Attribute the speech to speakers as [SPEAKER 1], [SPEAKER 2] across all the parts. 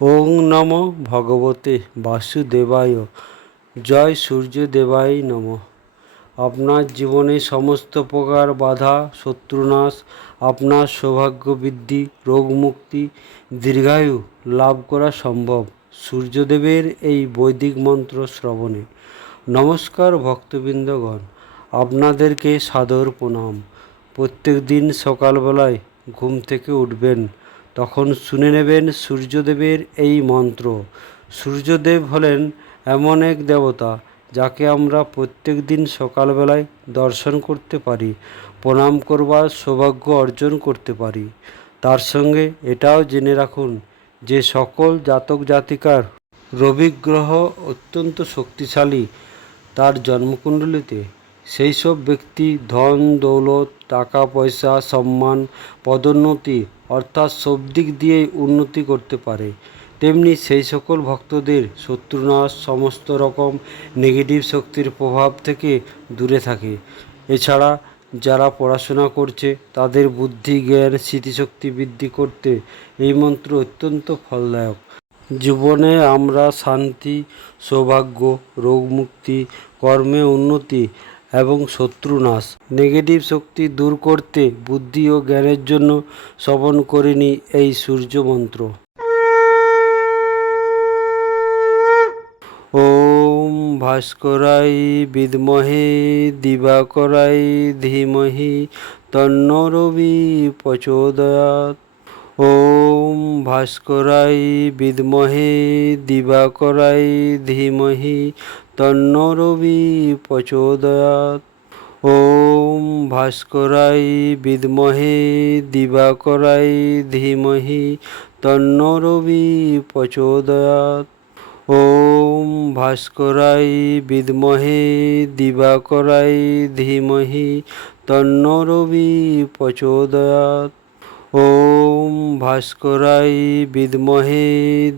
[SPEAKER 1] ওং নম ভগবতে বাসুদেবায়। জয় সূর্যদেবায় নম। আপনার জীবনে সমস্ত প্রকার বাধা, শত্রুনাশ, আপনার সৌভাগ্য বৃদ্ধি রোগমুক্তি, দীর্ঘায়ু লাভ করা সম্ভব। সূর্যদেবের এই বৈদিক মন্ত্র শ্রবণে। নমস্কার ভক্তবৃন্দগণ, আপনাদেরকে সাদর প্রণাম। প্রত্যেক দিন সকালবেলায় ঘুম থেকে উঠবেন। তখন শুনে নেবেন সূর্যদেবের এই মন্ত্র। সূর্যদেব হলেন এমন এক দেবতা যাকে আমরা প্রত্যেক দিন সকালবেলায় দর্শন করতে পারি, প্রণাম করবার সৌভাগ্য অর্জন করতে পারি। তার সঙ্গে এটাও জেনে রাখুন যে সকল জাতক জাতিকার রবি গ্রহ অত্যন্ত শক্তিশালী তার জন্মকুণ্ডলিতে। সেই সব ব্যক্তি ধন, দৌলত, টাকা, পয়সা, সম্মান, পদোন্নতি অর্থাৎ সব দিক দিয়েই উন্নতি করতে পারে। তেমনি সেই সকল ভক্তদের শত্রুনাশ সমস্ত রকম নেগেটিভ শক্তির প্রভাব থেকে দূরে থাকে। এছাড়া যারা পড়াশোনা করছে, তাদের বুদ্ধি, জ্ঞান, স্মৃতিশক্তি বৃদ্ধি করতে এই মন্ত্র অত্যন্ত ফলদায়ক। জীবনে আমরা শান্তি, সৌভাগ্য, রোগমুক্তি, কর্মে উন্নতি এবং শত্রুনাশ। নেগেটিভ শক্তি দূর করতে বুদ্ধি ও জ্ঞানের জন্য শ্রবণ করিনি এই সূর্য মন্ত্র ওম ভাস্করাই বিদ্মহে দিবাকরাই ধীমহি তন্ন রবি প্রচোদয়াৎ। ওম ভাস্করাই বিদ্মহে দিবাকরাই ধীমহি তন্ন রবি প্রচোদয়াৎ। ওম ভাস্করাই বিদ্মহে দিবাকরাই ধীমহি তন্ন রবি প্রচোদয়াৎ। ওম ভাস্করাই বিদ্মহে দিবাকরাই ধীমহি তন্ন রবি প্রচোদয়াৎ। ওম ভাস্করাই বিদ্মহে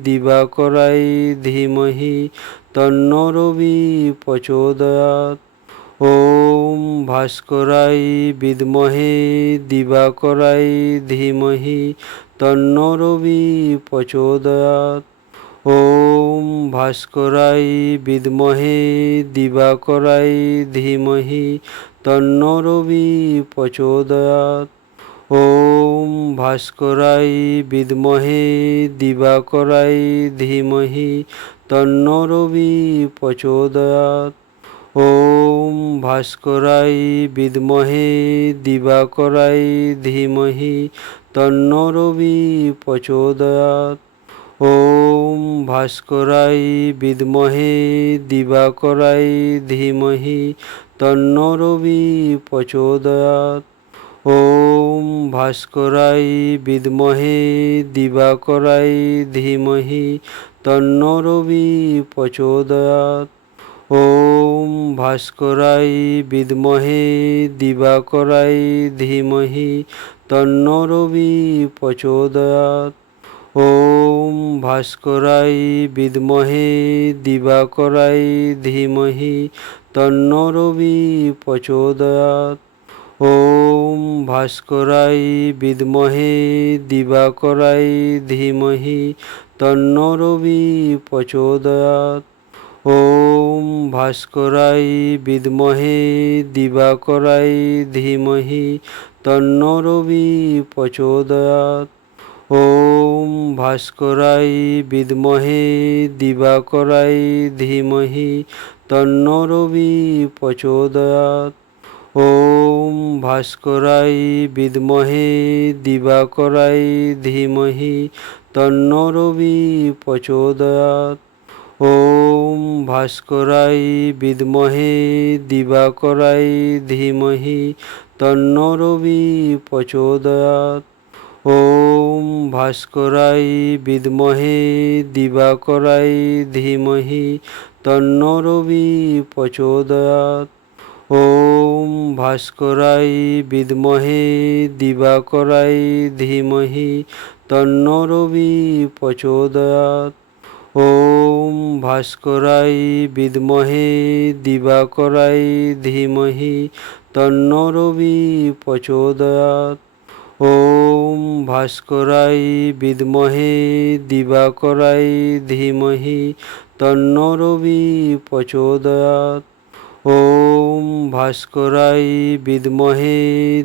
[SPEAKER 1] দিবাকরাই ধীমহি তন্ন রবি প্রচোদয়াৎ। ওম ভাস্করাই বিদ্মহে দিবাকরাই ধীমহি তন্ন রবি প্রচোদয়াৎ। ওম ভাস্করাই বিদ্মহে দিবাকরাই ধীমহি তন্ন রবি প্রচোদয়াৎ। ওম ভাস্করাই বিদ্মহে দিবাকরাই ধীমহি তন্ন রবি প্রচোদয়াৎ। ওম ভাস্করাই বিদ্মহে দিবাকরাই ধীমহি তন্ন রবি প্রচোদয়াৎ। ওম ভাস্করাই বিদ্মহে দিবাকরাই ধীমহি তন্ন রবি প্রচোদয়াৎ। ওম ভাস্করাই বিদ্মহে দিবাকরাই ধীমহি তন্ন রবি প্রচোদয়াৎ। ওম ভাস্করাই বিদ্মহে দিবাকরাই ধীমহি তন্ন রবি প্রচোদয়াৎ। ওম ভাস্করাই বিদ্মহে দিবাকরাই ধীমহি তন্ন রবি প্রচোদয়াৎ। ওম ভাস্করাই বিদ্মহে দিবাকরাই ধীমহি তন্ন রবি প্রচোদয়াৎ। ওম ভাস্করাই বিদ্মহে দিবাকরাই ধীমহি তন্ন রবি প্রচোদয়াৎ। ওম ভাস্করাই বিদ্মহে দিবাকরাই ধীমহি তন্ন রবি প্রচোদয়াৎ। ওম ভাস্করাই বিদ্মহে দিবাকরাই ধীমহি তন্ন রবি প্রচোদয়াৎ। ওম ভাস্করাই বিদ্মহে দিবাকরাই ধীমহি তন্ন রবি প্রচোদয়াৎ। ওম ভাস্করাই বিদ্মহে দিবাকরাই ধীমহি তন্ন রবি প্রচোদয়াৎ। ওম ভাস্করাই বিদ্মহে দিবাকরাই ধীমহি তন্ন রবি প্রচোদয়াৎ। ওম ভাস্করাই বিদ্মহে দিবাকরাই ধীমহি তন্ন রবি প্রচোদয়াৎ। ওম ভাস্করাই বিদ্মহে দিবাকরাই ধীমহি তন্ন রবি প্রচোদয়াৎ। ওম ভাস্করাই বিদ্মহে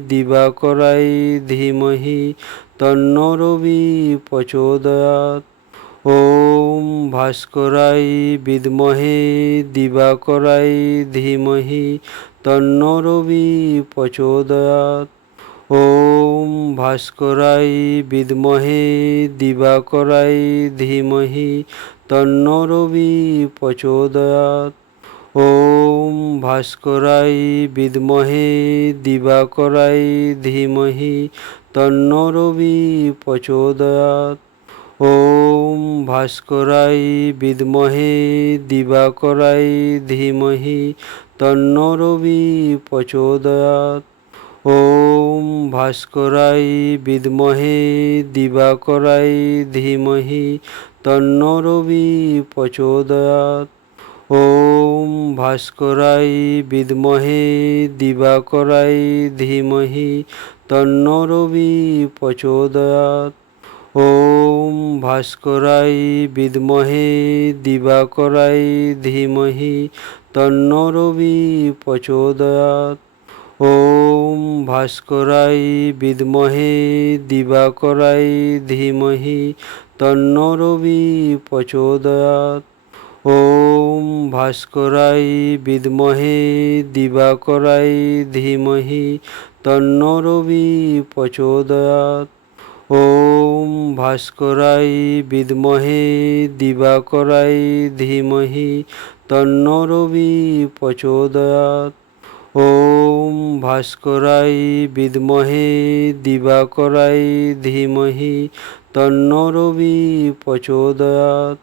[SPEAKER 1] দিবাকরাই ধীমহি তন্ন রবি প্রচোদয়াৎ। ওম ভাস্করাই বিদ্মহে দিবাকরাই ধীমহি তন্ন রবি প্রচোদয়াৎ। ওম ভাস্করাই বিদ্মহে দিবাকরাই ধীমহি তন্ন রবি প্রচোদয়াৎ। ওম ভাস্করাই বিদ্মহে দিবাকরাই ধীমহি তন্ন রবি প্রচোদয়াৎ। ওম ভাস্করাই বিদ্মহে দিবাকরাই ধীমহি তন্ন রবি প্রচোদয়াৎ। ওম ভাস্করাই বিদ্মহে দিবাকরাই ধীমহি তন্ন রবি প্রচোদয়াৎ। ওম ভাস্করাই বিদ্মহে দিবাকরাই ধীমহি তন্ন রবি প্রচোদয়াৎ। ওম ভাস্করাই বিদ্মহে দিবাকরাই ধীমহি তন্ন রবি প্রচোদয়াৎ। ওম ভাস্করাই বিদ্মহে দিবাকরাই ধীমহি তন্ন রবি প্রচোদয়াৎ। ওম ভাস্করাই বিদ্মহে দিবাকরাই ধীমহি তন্ন রবি প্রচোদয়াৎ। ওম ভাস্করাই বিদ্মহে দিবাকরাই ধীমহি তন্ন রবি প্রচোদয়াৎ। ওম ভাস্করাই বিদ্মহে দিবাকরাই ধীমহি তন্ন রবি প্রচোদয়াৎ।